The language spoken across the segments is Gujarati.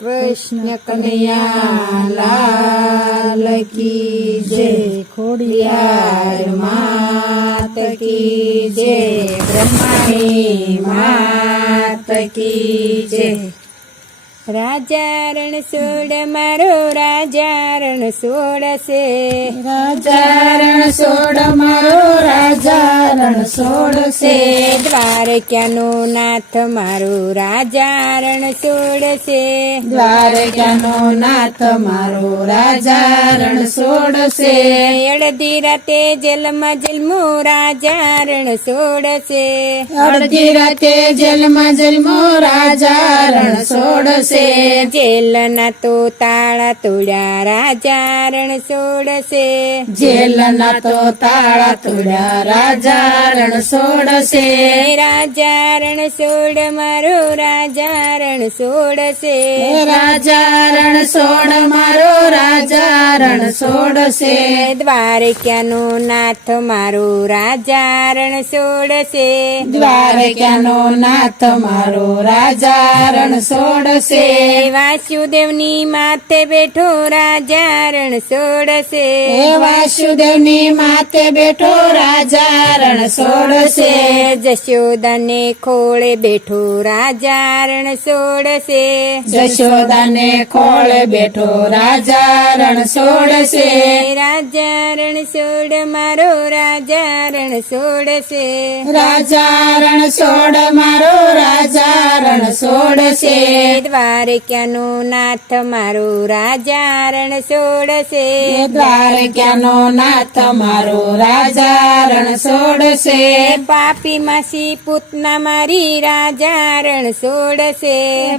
કૃષ્ણ કનૈયા લાલ કી જય, ખોડિયાર માત કી જય, બ્રહ્માણી માત કી જય. રાજા રણછોડ મારો રાજા રણછોડ છે, રાજા રણછોડ મારો રાજા રણછોડ છે. દ્વારકાનો નાથ મારો રાજા રણછોડ છે, દ્વારકાનો નાથ મારો રાજા રણછોડ છે. અડધી રાતે જેલમાં જન્મો રાજા રણછોડ છે, અડધી રાતે જેલમાં જન્મો રાજા રણછોડ છે. જેલના તો તાળા તોડ્યા રાજા રણછોડ છે, જેલના તો તાળા તોડ્યા રાજા રણછોડ છે. રાજા રણછોડ મારો રાજા રણછોડ છે, રાજા રણછોડ મારો રાજા રણછોડ છે. દ્વારકાનો નાથ મારો રાજા રણછોડ છે, દ્વારકાનો નાથ મારો રાજા રણછોડ છે. વાસુદેવની માથે બેઠો રાજા રણછોડ છે, વાસુદેવની માથે બેઠો રાજા રણછોડ છે. જશોદાને ખોળે બેઠો રાજા રણછોડ છે, જશોદાને ખોળે બેઠો રાજા રણછોડ છે. રાજા રણછોડ મારો રાજા રણછોડ છે, રાજા રણછોડ મારો રાજા રણછોડ છે. દ્વારકાનો નાથ મારો રાજા રણછોડ છે, દ્વારકાનો નાથ મારો રાજા રણછોડ છે. પાપી માસી પૂતના મારી રાજા રણછોડ છે,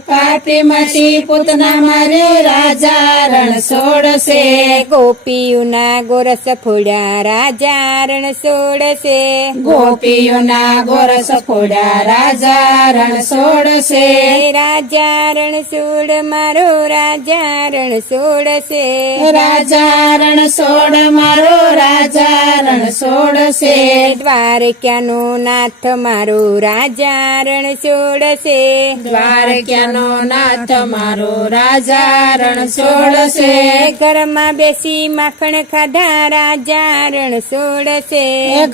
પાપી માસી પૂતના મારી રાજા રણછોડ છે. ગોપીઓના ગોરસ ફોડ્યા રાજા રણછોડ છે, ગોપીઓના ગોરસ ફોડ્યા રાજા રણછોડ છે. રાજા રણછોડ મારો રાજા રણછોડ છે, રાજા રણછોડ મારો રાજા રણછોડ છે. દ્વારકાનો નાથ મારો રાજા રણછોડ છે, દ્વારકાનો નાથ મારો રાજા રણછોડ છે. ઘરમાં બેસી માખણ ખાધા રાજા રણછોડ છે,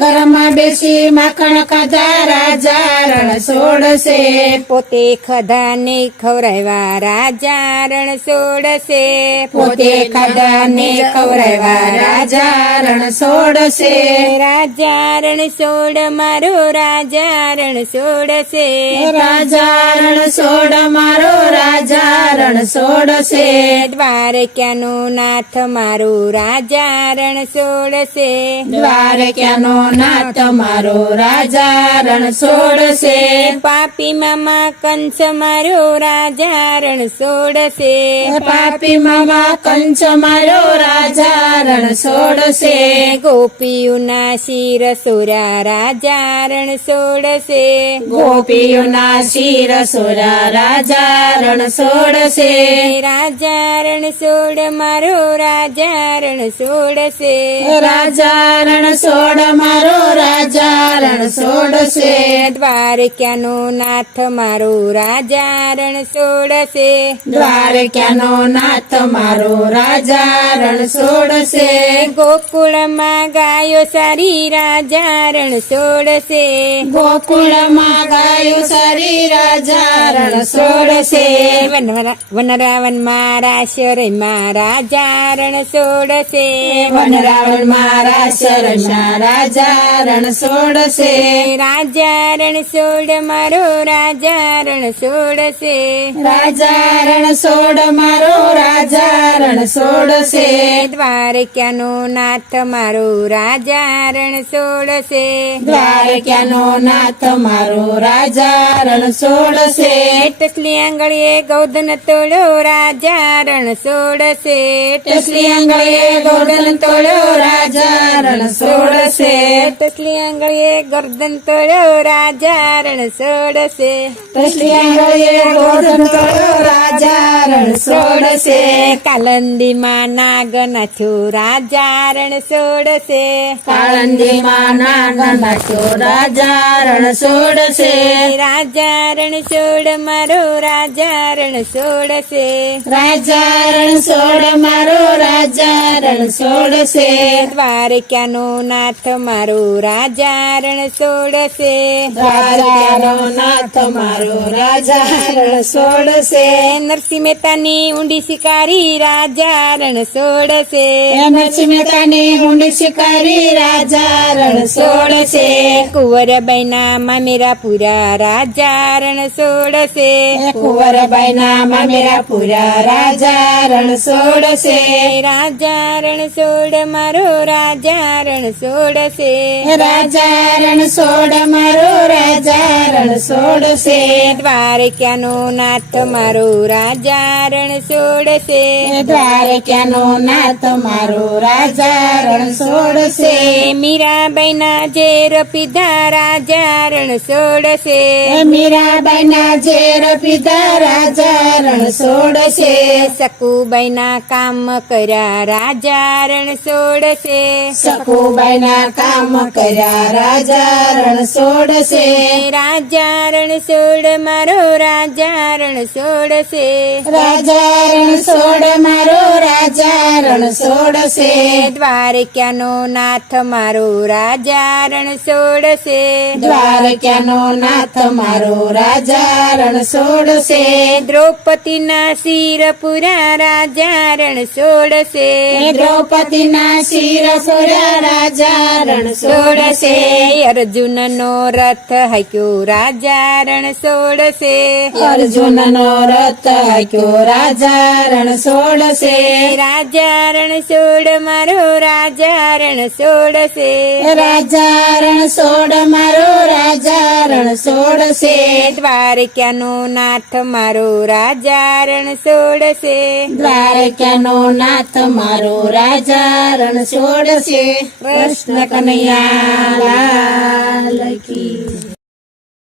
ઘરમાં બેસી માખણ ખાધા રાજા રણછોડ છે. પોતે ખાધા ને ખવરાવ્યા રાજા રણછોડ છે, પોતે ખાધા ને ખવરાવ્યા રાજા રણછોડ છે. રાજા રણછોડ મારો રાજા રણછોડ છે, રાજા રણછોડ મારો રાજા રણછોડ છે. દ્વારકાનો નાથ મારો રાજા રણછોડ છે, દ્વારકાનો નાથ મારો રાજા રણછોડ છે. પાપી મામા કંસ મારો રાજા રણછોડ છે, પાપી મામા કંસ મારો રાજા રણછોડ છે. ગોપીઓના શિર સોરા રાજા રણછોડ છે, ગોપીઓના શિર સોરા રાજા રણછોડ છે. રાજા રણછોડ મારો રાજા રણછોડ છે, રાજા રણછોડ મારો રાજા રણછોડ છે. દ્વારકાનો નાથ મારો રાજા રણછોડ છે, દ્વારકાનો નાથ મારો રાજા રણછોડ છે. ગોકુળમાં ગાયો સારી રાજા રણછોડ છે, ગોકુળમાં ગાયો સારી રાજા રણછોડ છે. વનરાવન મારા શરમાં રાજા રણછોડ છે, વનરાવન મારા શરમાં રાજા રણછોડ છે. રાજા રણછોડ મારો રાજા રણછોડ છે, રાજા રણછોડ મારો રાજા રણછોડ છે. દ્વારકાનો નાથ મારો રાજા રણછોડ છે, દ્વારકાનો નાથ મારો રાજા રણછોડ છે. ટસલી આંગળીએ ગોધન તોડ્યો રાજા રણછોડ છે, ટસલી આંગળીએ ગોધન તોડ્યો રાજા રણછોડ છે. ટસલી આંગળીએ ગોધન તોડ્યો રાજા રણછોડ છે, ટસલી આંગળીએ ગોધન તોડ્યો રાજા રણ સોડશે. કાલંદીમાં નાગ નાચ્યો રાજા રણ સોડશે. કાળંદીમાં નાગ નાચ્યો રાજા રણ સોડશે. રાજા રણ સોડ મારો રાજા રણ સોડશે. રાજા રણ સોડ મારો રાજા રણ સોડશે. દ્વારકાનો નાથ મારો રાજા રણ સોડશે. દ્વારકાનો નાથ મારો રાજા રણ સોડશે. નરસિંહ મહેતાની ઊંડી શિકારી રાજા રણ સોડશે. નરસિંહ મહેતાની ઊંડી શિકારી રાજા રણ સોડશે. કુંવરબાઈના મામેરા પુરા રાજા રણ સોડશે. કુંવરબાઈના મામેરા પુરા રાજા રણ સોડશે. રાજા રણ સોડ મારો રાજા રણ સોડશે. રાજા રણ સોડ મારો રાજા રણ સોડશે. દ્વારકાનો નાથ મારો રાજા રણ સોડશે. દ્વારકાનો નાથ મારો રાજા રણ સોડશે. મીરાબાઈના ઝેર પીધા રાજા રણ સોડશે. મીરાબાઈના ઝેર પીધા રાજા રણ સોડશે. સકુબાઈના કામ કર્યા રાજા રણ સોડશે. સકુબાઈના કામ કર્યા રાજા રણ સોડશે. રાજા રણ સોડ મારો રાજા રણ સોડશે. રાજા રણ સોડ મારો રાજા રણ સોડશે. દ્વારકાનો નાથ મારો રાજા રણ સોડશે. દ્વારકાનો નાથ મારો રાજા રણ સોડશે. દ્રૌપદીના શિરપુરા રાજા રણ સોડશે. દ્રૌપદીના શિરપુરા રાજા રણ સોડશે. અર્જુનનો રથ હાક્યો રાજા રણ સોડશે. અર્જુનનો રથ હાક્યો રાજા રણ સોડશે. રાજા રણ સોડ મારો રાજા રણ સોડશે. રાજા રણ સોડ મારો રાજા રણ સોડશે. દ્વારકાનો નાથ મારો રાજા રણ સોડશે. દ્વારકાનો નાથ મારો રાજા રણ સોડશે. કૃષ્ણ કનૈયા